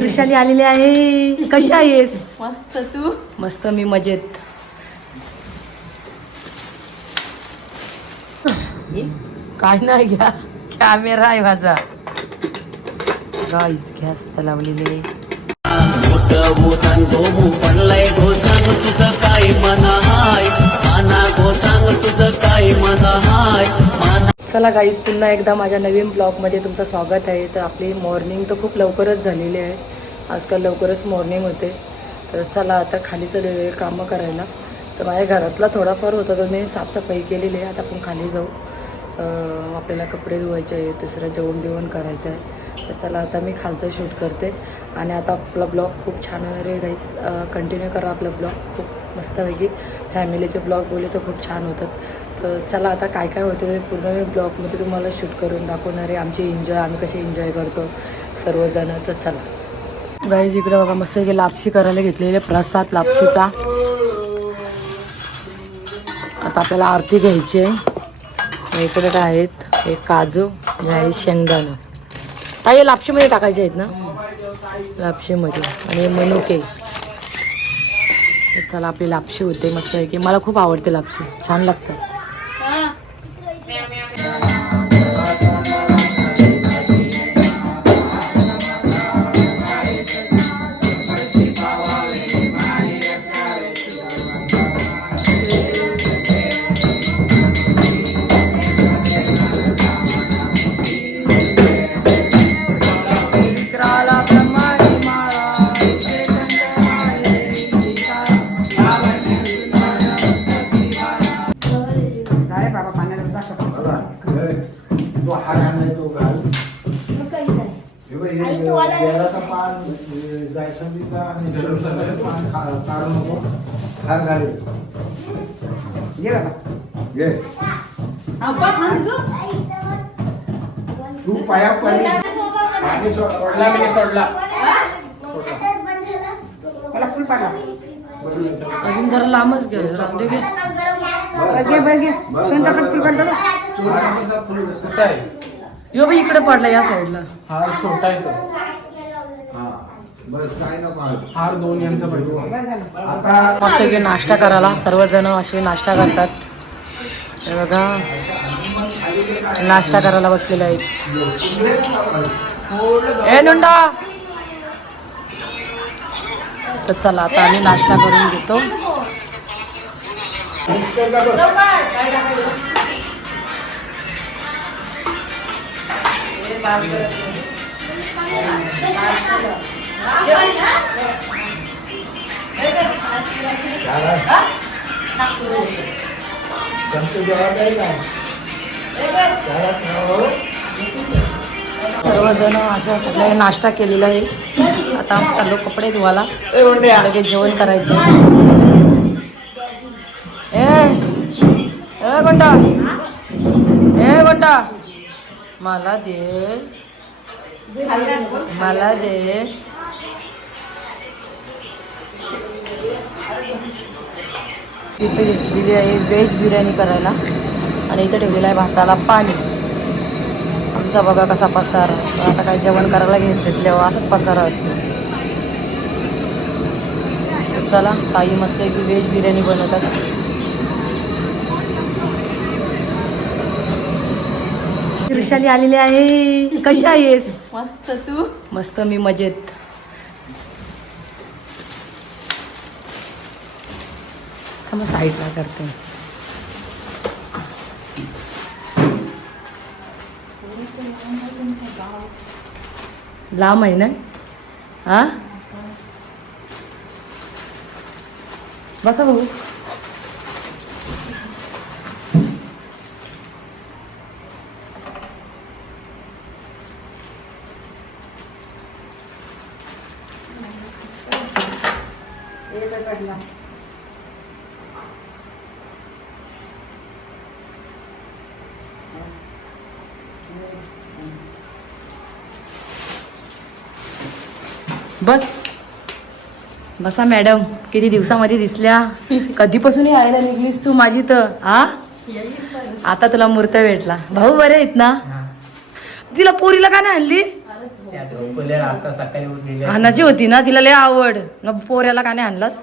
वृषाली आलेली आहे. कशी आहेस? मस्त तू? मस्त मी मजेत. काय नाही घ्या. कॅमेरा आहे माझा. गाईस गॅस लावलेले पडलाय गो सांग तुझं काय मन हाय. माना गो सांग तुझं काय मन हाय. चला गाईज पुन्हा एकदा माझ्या नवीन ब्लॉगमध्ये तुमचं स्वागत आहे. तर आपली मॉर्निंग तर खूप लवकरच झालेली आहे. आजकाल लवकरच मॉर्निंग होते. तर चला आता खाली वेगवेगळे कामं करायला. तर माझ्या घरातला थोडाफार होता तर मी साफसफाई केलेली आहे. आता आपण खाली जाऊ. आपल्याला कपडे धुवायचे आहे दुसरं जेवण जेवण करायचं आहे. तर चला आता मी खालचं शूट करते. आणि आता आपला ब्लॉग खूप छान रे गाईस कंटिन्यू करा आपला ब्लॉग. खूप मस्तपैकी फॅमिलीचे ब्लॉग बोलले तर खूप छान होतात. तर चला आता काय काय होते ते पूर्ण मी ब्लॉगमध्ये तुम्हाला शूट करून दाखवणार आहे. आमची एन्जॉय आम्ही कसे एन्जॉय करतो सर्वजण. तर चला. गाईज इकडे बघा मस्त इकडे लापशी करायला घेतलेले प्रसाद लापशीचा. आता आपल्याला आरती घ्यायची आहे. इकडे काय आहेत? हे काजू जे आहे शेंगदाणं. ताई हे लापशीमध्ये टाकायचे आहेत ना? लापशीमध्ये. आणि मनुके. तर चला आपली लापशी होते मस्त आहे की मला खूप आवडते लापशी. छान लागतं काढू नको. हार घाल तू. पाया पडली. पाणी सो- सोडला मी सोडला? अजून जरा लांबच घे राहू दे घे. कुठं आहे? यो बाई इकडे पडला या साईडला हार छोटा आहे तो. हा हार. दोन यांचा मस्त की नाश्ता करायला सर्वजण असे नाश्ता करतात. हे बघा. नाश्ता करायला बसलेले आहेत. ए नुंडा! तर चला आता आम्ही नाश्ता करून घेतो. जमतो जबाबदारी सर्वजण अशा सगळ्या नाश्ता केलेला आहे. आता चालू कपडे धुवाला लगेच जेवण करायचं. ए ए गोंडा. ए गोंडा. मला दे. मला दे. इथे घेतलेली आहे व्हेज बिर्याणी करायला. आणि इथे ठेवलेलं आहे भाताला पाणी. आमचा बघा कसा पसारा. आता काय जेवण करायला घेत घेतल्यावर असंच पसारा असतो. चला ताई मस्त की व्हेज बिर्याणी बनवतात. वृषाली आलेली आहे. कशी आहेस? मस्त तू? मस्त मी मजेत. थांबा साईडला करते. लांब आहे ना? हा? बसा भाऊ. बस. बसा मॅडम. किती दिवसामध्ये दिसल्या? कधीपासून यायला निघलीस तू माझी तर? हा आता तुला मूर्त भेटला. भाऊ बरे आहेत ना? तिला पोरीला का नाही आणली? हानाची होती ना? तिला लय आवड. न पोऱ्याला का नाही आणलास?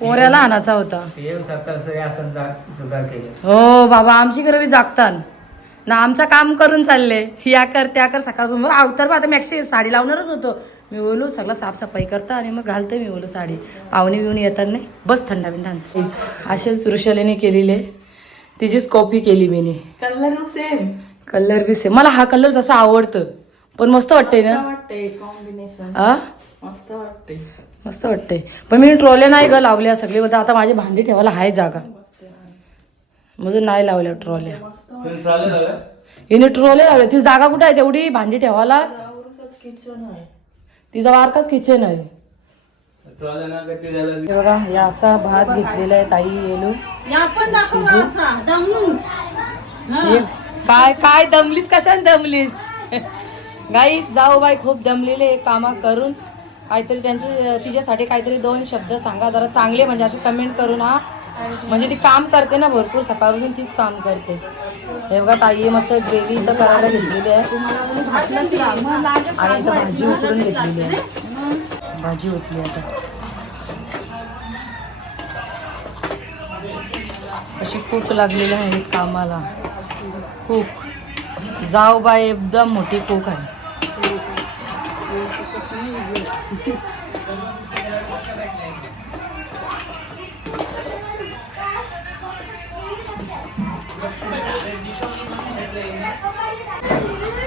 पोऱ्याला हानाचा होता. हो बाबा आमची घरी जागतान. ना आमचं काम करून चालले. या कर त्या कर सकाळ अवतर आता मी साडी लावणारच होतो. मी बोलू सगळं साफसफाई करता आणि मग घालते मी बोलू साडी. पाहुणे बिवणे येतात नाही बस थंडा बिंडा असेच ऋषालीने केलेले. तिचीच कॉपी केली मीने. कलर सेम कलर बी सेम मला हा कलर जसा आवडतं. पण मस्त वाटतंय ना? वाटते कॉम्बिनेशन आ? मस्त वाटते मस्त वाटतंय. पण मी ट्रॉले नाही ग लावल्या सगळी. बघा आता माझी भांडी ठेवायला आहे जागा. म्हणून नाही लावल्या ट्रॉल्या. हिने ट्रॉले लावल्या. ती जागा कुठे आहे? तेवढी भांडी ठेवायला. किचन आहे. तिचा वारकाच किचन आहे. हे बघा या असा भात घेतलेला आहे ताई येलो. हे. काय काय दमलीस कशाने दमलीस? गाई जाऊ बाई खूप दमलेले कामा करून. काहीतरी त्यांचे तिच्यासाठी काहीतरी दोन शब्द सांगा जरा चांगले म्हणजे असे कमेंट करून हा. म्हणजे ती काम करते ना भरपूर सकाळपासून तीच काम करते. हे बघा ताई मस्त ग्रेव्ही इथं करायला घेतलेली आहे. आणि इथं भाजी उतरून घेतलेली आहे. भाजी उतली आता. अशी कूक लागलेली आहे कामाला. कूक. जाऊ बाय एकदम मोठी कूक आहे.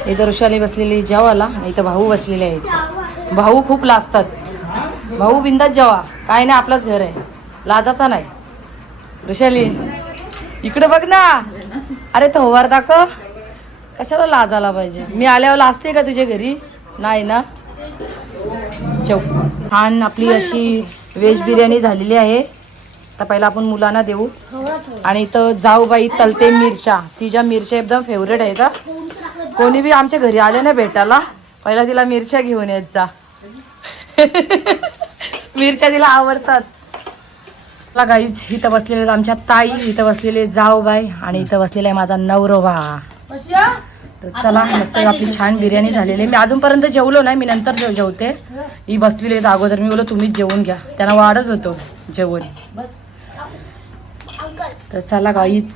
इथं ऋषाली बसलेली जेवाला आणि इथं भाऊ बसलेले आहेत. भाऊ खूप लाजतात. भाऊ बिंदात जेवा. काय नाही आपलंच घर आहे. लाजाचा नाही. ऋषाली इकडे बघ ना. अरे तो होवार कशाला लाज आला पाहिजे? मी आल्यावर लाजते का तुझ्या घरी? नाही ना. चौ छान आपली अशी व्हेज बिर्याणी झालेली आहे. तर पहिला आपण मुलांना देऊ. आणि इथं जाऊ बाई तलते मिरच्या. तिच्या मिरच्या एकदम फेवरेट आहे का कोणी बी आमच्या घरी आले ना भेटायला पहिला तिला मिरच्या घेऊन येत जा. मिरच्या तिला आवडतात. चला गाईज इथं बसलेले आमच्या ताई इथं बसलेले जाऊबाई आणि इथं बसलेला आहे माझा नवरोबा. तर चला मस्त आपली छान बिर्याणी झालेली आहे. मी अजूनपर्यंत जेवलो नाही मी नंतर जेव जेवते. ही बसलेली अगोदर. मी बोललो तुम्हीच जेवून घ्या. त्यांना वाढच होतो जेवण. तर चला गाईच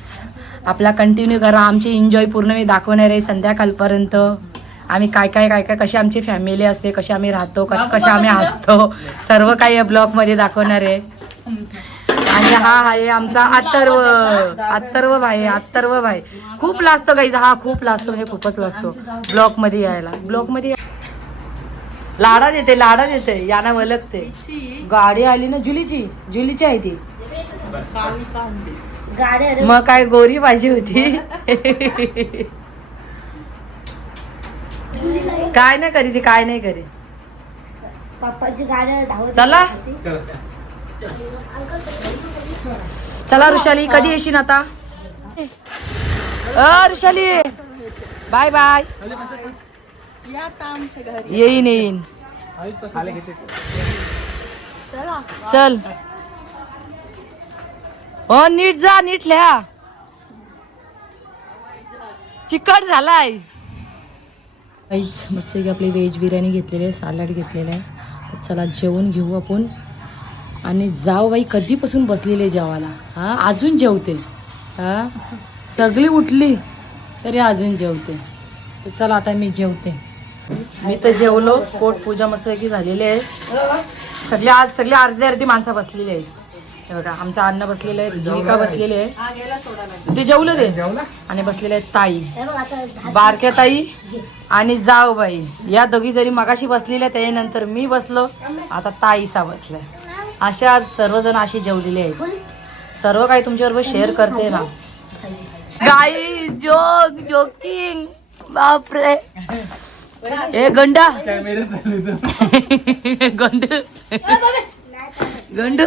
आपला कंटिन्यू करा. आमची एन्जॉय पूर्ण मी दाखवणार आहे संध्याकाळपर्यंत. आम्ही काय काय काय काय कशी आमची फॅमिली असते कशी आम्ही राहतो कश कशा आम्ही हसतो सर्व काही या ब्लॉगमध्ये दाखवणार आहे. आणि हा आहे आमचा अत्तर्व अत्तर्व भाई अत्तर्व भाई. खूप लाजतो गाईज हा खूप लाजतो. म्हणजे खूपच लाजतो. ब्लॉकमध्ये यायला. ब्लॉकमध्ये या- लाडा देते लाडा देते. याना वलगते. गाडी आली ना जुलीची. जुलीची आहे ती. मग काय गोरी पाहिजे होती? काय नाही करी ती काय नाही करी पप्पाची चला. चला ऋषाली कधी येशील आता? अ ऋषाली. Bye bye. येईन येईन. चल. हो नीट जा नीट लिहा. चिकट झालाय. काहीच मस्त आपली व्हेज बिर्याणी घेतलेली आहे सॅलड घेतलेलं आहे. चला जेवण घेऊ आपण. आणि जाऊ बाई कधीपासून बसलेले जेवायला? हा अजून जेवते. हा सगळी उठली तरी अजून जेवते. तर चला आता मी जेवते. मी तर जेवलो पोट पूजा मस्त की झालेली आहे. सगळे आज सगळे अर्धी अर्धी माणसं बसलेली आहेत. हे बघा आमचं अन्न बसलेलं आहे जीविका बसलेली आहे ते जेवलं ते? आणि बसलेले आहेत ताई. बघ आता बारक्या ताई आणि जाऊ बाई या दोघी जरी मगाशी बसलेल्या त्याच्यानंतर मी बसलो. आता ताईसा बसलाय. अशा आज सर्वजण अशी जेवलेले आहेत. सर्व काही तुमच्याबरोबर शेअर करते ना. गाई जोक जोकिंग. बापरे. ए गंडा. गंड. गंड?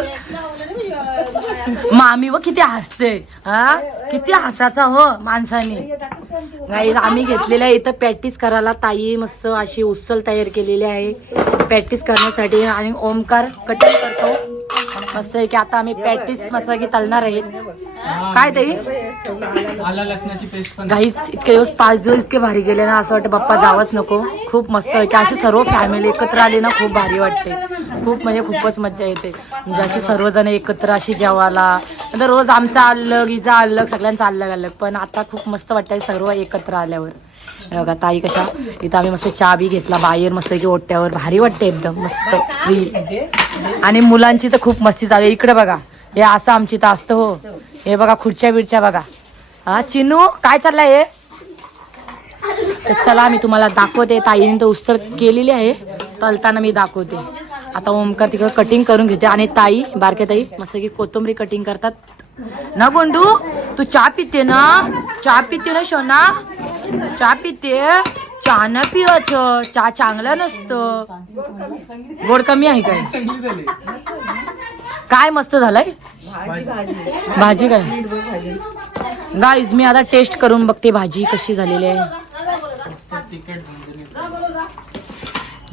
मामी व किती हसते हा? किती हसाचा हो माणसाने. नाही आम्ही घेतलेल्या इथं प्रॅक्टिस करायला ताई मस्त अशी उचल तयार केलेली आहे. प्रॅक्टिस करण्यासाठी आणि ओमकार कटिंग करतो. मस्त आहे की आता आम्ही प्रॅक्टिस मस्त की चालणार आहेत काय पण. गाईच इतके दिवस पाच दिवस इतके भारी गेले ना असं वाटतं बाप्पा जावंच नको. खूप मस्त आहे की अशी सर्व फॅमिली एकत्र आली ना खूप भारी वाटते. खूप म्हणजे खूपच मजा येते. म्हणजे अशी सर्वजण एकत्र अशी जेवायला. नंतर रोज आमचा अलग हिचा अलग सगळ्यांचा अलग अलग. पण आता खूप मस्त वाटतंय सर्व एकत्र आल्यावर. बघा ताई कशा? इथं आम्ही मस्त चहा बी घेतला बाहेर मस्त की ओट्यावर. भारी वाटते एकदम मस्त. फ्री. आणि मुलांची तर खूप मस्ती चालू आहे. इकडे बघा हे असं आमची तर असतं हो. हे बघा खुर्च्या बिरच्या बघा. हा चिनू काय चाललंय हे? तर चला मी तुम्हाला दाखवते. ताईने तर उस्तर केलेली आहे. तलताना मी दाखवते. आता ओमकार तिकडे कटिंग करून घेते. आणि ताई बारक्या ताई मस्त की कोथिंबरी कटिंग करतात. ना गोंडू तू चहा पिते ना? चहा पिते ना शोना? चहा पिते चहा न पिवच चहा चांगला नसतं. गोड कमी आहे काय? काय मस्त झालंय? भाजी काय? गाईज मी आता टेस्ट करून बघते भाजी कशी झालेली आहे.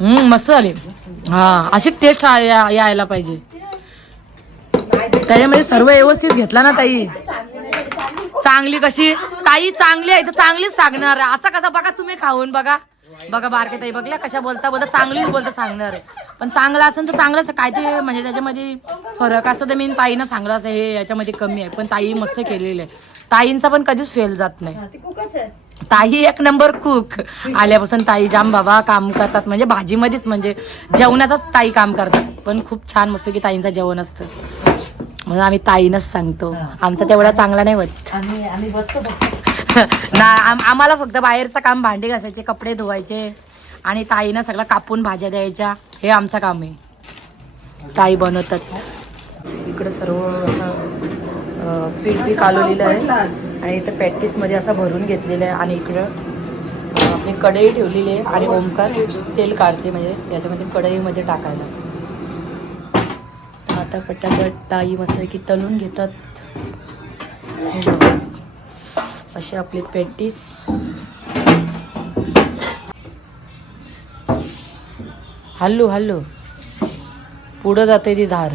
हम्म मस्त झाली. हा अशी टेस्ट यायला पाहिजे. त्याच्यामध्ये सर्व व्यवस्थित घेतला ना ताई? चांगली कशी? ताई चांगली आहे तर चांगलीच सांगणार आहे. असा कसा बघा तुम्ही खाऊन बघा. बघा बारके ताई बघल्या कशा बोलता बोलता चांगलीच बोलता सांगणार आहे. पण चांगलं असेल तर चांगलंच. काहीतरी म्हणजे त्याच्यामध्ये फरक असतं तर मी ताईनं सांगलं असं हे याच्यामध्ये कमी आहे. पण ताई मस्त केलेलं आहे. ताईंचा पण कधीच फेल जात नाही. ताई एक नंबर कुक आल्यापासून ताई जाम बाबा काम करतात. म्हणजे भाजीमध्येच म्हणजे जेवणाचाच ताई काम करतात. पण खूप छान मस्त की ताईंचं जेवण असतं. म्हणून आम्ही ताईनच सांगतो. आमचा तेवढा चांगला नाही होत. आम्ही आम्ही बसतो ना आम- आम्हाला फक्त बाहेरचं काम भांडे घासायचे कपडे धुवायचे आणि ताईनं सगळं कापून भाज्या द्यायच्या. हे आमचं काम आहे. ताई बनवतात. इकडं सर्व असं पीठ बी कालवलेलं आहे. आणि इथं पॅटीसमध्ये असं भरून घेतलेलं आहे. आणि इकडं अं, आपली कढई ठेवलेली आहे. आणि ओमकार तेल काढते म्हणजे याच्यामध्ये कढईमध्ये टाकायला. आता पटापट ताई मस्त की तळून घेतात. हे बघा. अशी आपली पॅटीस. हल्लू हल्लू. पुढं जाते ती धार.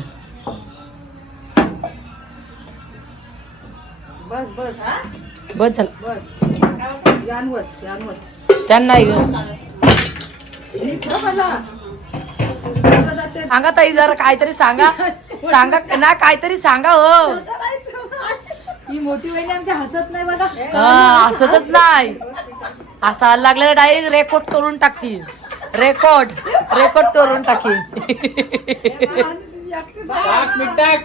बस बस. बस झालं. त्यांना सांगा ताई जरा काहीतरी सांगा. सांगा ना काहीतरी सांगा हो. ही मोठी वहिनी आमच्या हसत नाही बघा. हा असतच नाही. असा लागलं डायरेक्ट रेकॉर्ड करून टाकतील रेकॉर्ड रेकॉर्ड करून टाकील. टाक मीठ टाक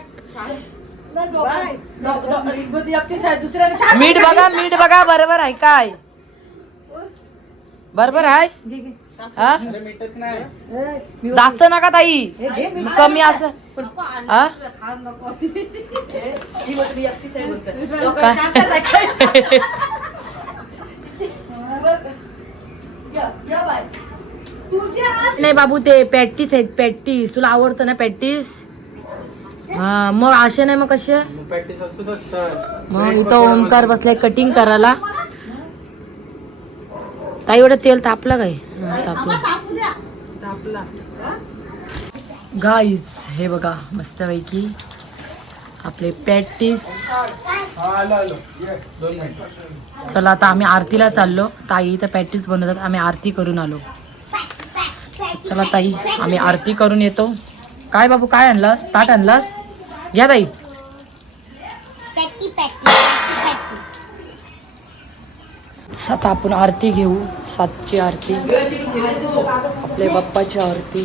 मीठ बघा मीठ बघा बरोबर आहे काय? बरोबर आहे? हा नाही जास्त नका ताई. कमी असं हा? नाही बाबू ते पॅटीस आहेत पॅटीस. तुला आवडतं ना पॅटीस? हा मग असे नाही मग कसे? मग इथं ओमकार बसलाय कटिंग करायला. ताई एवढं तेल तापलं काय? हा, तापलं. गाईज हे बघा मस्तपैकी आपले पॅटीस हा आलो आलो ये, दोन मिनिट चला आता आम्ही आरतीला चाललो. ताई इथं पॅटीस बनवतात आम्ही आरती करून आलो. चला ताई आम्ही आरती करून येतो. काय बाबू काय आणलास? ताट आणलास? घ्या ताई. आता आपण आरती घेऊ सातची आरती आपल्या बाप्पाची आरती.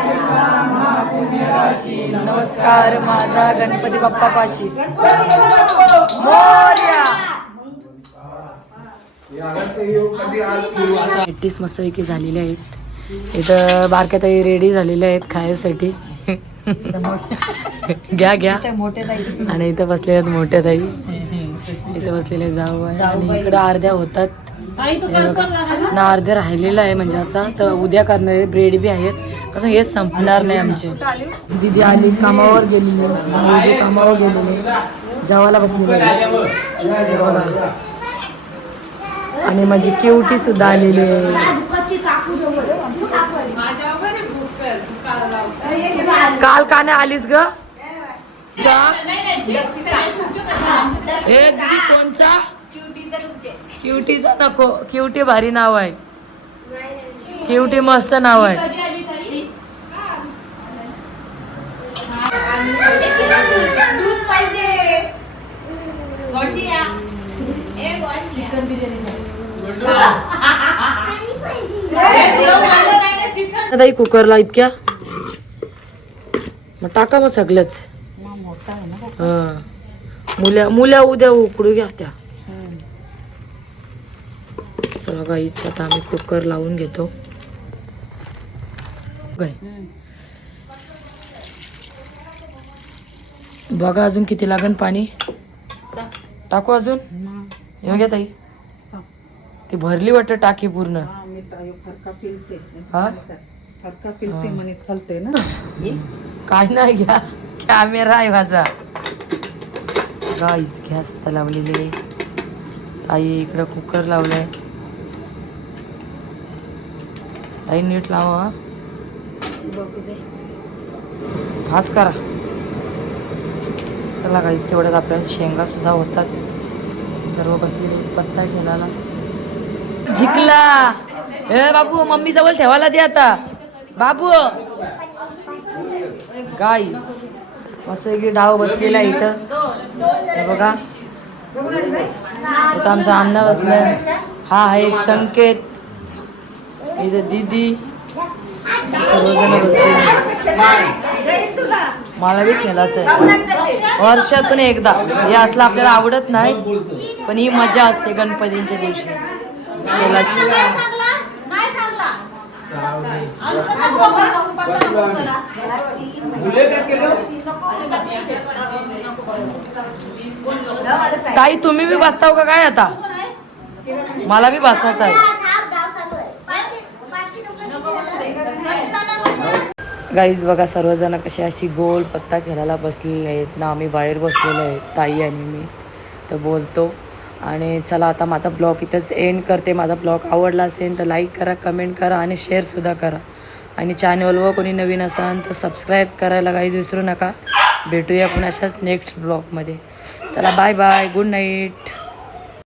नमस्कार माझा गणपती बाप्पा पाशी मोरया मस्तपैकी झालेली आहेत. इथं बारक्याताई रेडी झालेल्या आहेत खायसाठी. घ्या घ्या. आणि इथं बसले आहेत मोठ्या ताई. इथं बसलेले जाऊ आहे आणि इकडं अर्ध्या होतात. ना अर्ध्या राहिलेलं आहे म्हणजे असा. तर उद्या करणारे ब्रेड बी आहेत. कसं हेच संपणार नाही आमचे. दिदी आली कामावर गेलेली. कामावर गेलेली. जेवायला बसलेली. बघा. आणि माझी केवटी सुद्धा आलेली आहे. काल का नाही आलीस ग? हे दीदी कोणचा? क्युटीचा नको क्युटी भारी नाव आहे. क्युटी मस्त नाव आहे. ताई कुकरला इतक्या? मग टाका मग सगळंच. हा. मुल्या मुल्या उद्या उकडू घ्या त्या. चला गाईच आता आम्ही कुकर लावून घेतो. काय बघा अजून किती लागन पाणी. टाकू अजून? येऊ घ्या ताई. ती भरली वाटत टाकी पूर्ण. हा काय नाही घ्या. कॅमेरा आहे माझा. गाईस गॅस आता लावलेली आहे. आई इकडं कुकर लावलाय. आई नीट लावा. हा. फास करा. चला काहीच तेवढ्यात आपल्याला शेंगा सुद्धा होतात. सर्व बसलेले पत्ता खेळाला जिंकला. ए बाबू मम्मी जवळ ठेवायला दे आता. बाबू. गाय मस्त की डाव बसलेला इथं. हे बघा. इथं आमचा अन्न बसलाय. हा आहे संकेत. इथं दीदी सर्वजण बसले मला बी खेळायचं आहे. वर्षातून एकदा. हे असलं आपल्याला आवडत नाही पण ही मजा असते गणपतींच्या दिवशी. खेळाची ताई तुम्ही बी बसताव का काय आता? मला बी बसायचं आहे. गाईज बघा सर्वजण कसे अशी गोल पत्ता खेळायला बसलेले आहेत. ना आम्ही बाहेर बसलेलो आहे. ताई आणि मी. तर बोलतो. आणि चला आता माझा ब्लॉग इथंच एंड करते. माझा ब्लॉग आवडला असेल तर लाईक करा कमेंट करा आणि शेअरसुद्धा करा. आणि चॅनलवर कोणी नवीन असाल तर सबस्क्राईब करायला काहीच विसरू नका. भेटूया पण अशाच नेक्स्ट ब्लॉगमध्ये चला बाय बाय गुड नाईट